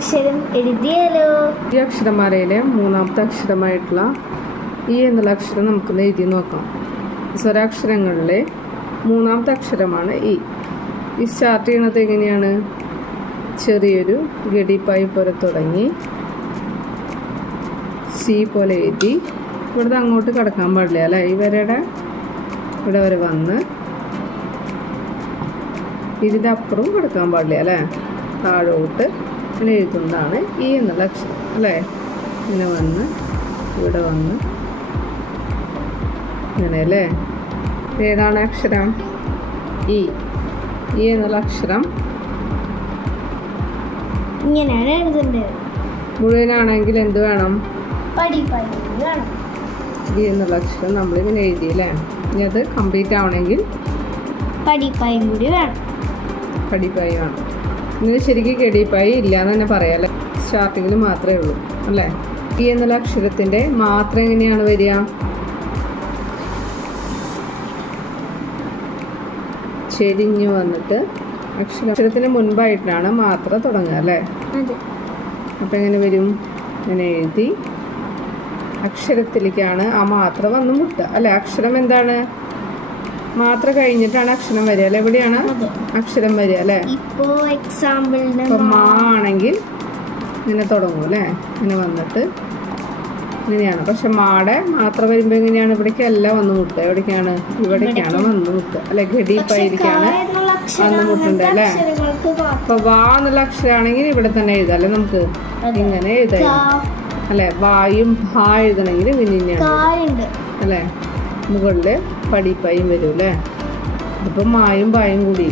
അക്ഷരം എഴുതിയാലോ? ഈ അക്ഷരമാലയിലെ മൂന്നാമത്തെ അക്ഷരമായിട്ടുള്ള ഇ എന്നുള്ള അക്ഷരം നമുക്കൊന്ന് എഴുതി നോക്കാം. സ്വരാക്ഷരങ്ങളിലെ മൂന്നാമത്തെ അക്ഷരമാണ് ഇ. ഈ സ്റ്റാർട്ട് ചെയ്യണത് എങ്ങനെയാണ്? ചെറിയൊരു ഗഡിപ്പായി പോലെ തുടങ്ങി സി പോലെ എഴുതി ഇവിടുന്ന് അങ്ങോട്ട് കടക്കാൻ പാടില്ല അല്ലേ? ഈ വരയുടെ ഇവിടെ വരെ വന്ന് ഇതിൻ്റെ അപ്പുറം കിടക്കാൻ പാടില്ല അല്ലേ? താഴോട്ട് ഇങ്ങനെ എഴുതുന്നതാണ് ഇ എന്നുള്ള അക്ഷരം അല്ലേ? ഇങ്ങനെ വന്ന് ഇവിടെ വന്ന് ഇങ്ങനെ അല്ലേ? ഏതാണ് അക്ഷരം? ഇ. ഇ എന്നുള്ള അക്ഷരം ഇങ്ങനെയാണ് എഴുതേണ്ടത്. മുഴുവനാണെങ്കിൽ എന്ത് വേണം? വേണം. ഇ എന്നുള്ള അക്ഷരം നമ്മളിങ്ങനെ എഴുതി അല്ലേ? ഇനി അത് കംപ്ലീറ്റ് ആവണമെങ്കിൽ പടിപ്പായും കൂടി വേണം. കടിപ്പായി വേണം. ഇങ്ങനെ ശരിക്കും കടിപ്പായി ഇല്ല എന്ന് തന്നെ പറയാം അല്ലേ? സ്റ്റാർട്ടിങ്ങിൽ മാത്രമേ ഉള്ളൂ അല്ലേ? ഇ എന്നുള്ള അക്ഷരത്തിൻ്റെ മാത്രം എങ്ങനെയാണ് വരിക? ചെരിഞ്ഞു വന്നിട്ട് അക്ഷരത്തിന് മുൻപായിട്ടാണ് മാത്ര തുടങ്ങുക അല്ലേ? അപ്പം എങ്ങനെ വരും? ഇങ്ങനെ എഴുതി അക്ഷരത്തിലേക്കാണ് ആ മാത്ര വന്ന് മുട്ടുക അല്ലേ? അക്ഷരം എന്താണ്? മാത്ര കഴിഞ്ഞിട്ടാണ് അക്ഷരം വരിക അല്ലേ? എവിടെയാണ് അക്ഷരം വരിക അല്ലേ? ഇപ്പോൾ എക്സാമ്പിളിന് ഇപ്പം മാ ആണെങ്കിൽ ഇങ്ങനെ തുടങ്ങും അല്ലേ? ഇങ്ങനെ വന്നിട്ട് ഇങ്ങനെയാണ്. പക്ഷെ മാടെ മാത്ര വരുമ്പോൾ എങ്ങനെയാണ്? ഇവിടേക്ക് എല്ലാം വന്ന് മുട്ടുക. എവിടേക്കാണ്? ഇവിടേക്കാണ് വന്ന് മുട്ടുക അല്ലെ? ഘടിപ്പായിരിക്കാണ് വന്ന് മുട്ടുണ്ട് അല്ലേ? അപ്പൊ വാ എന്നുള്ള അക്ഷരമാണെങ്കിൽ ഇവിടെ തന്നെ എഴുതാം അല്ലെ? നമുക്ക് ഇങ്ങനെ എഴുതാം അല്ലെ? വായും ഭാ എഴുതണമെങ്കിൽ ഇങ്ങനെയാണ് അല്ലേ? മുകളില് പടിപ്പായും വരും അല്ലേ? ഇപ്പൊ മായും പായും കൂടി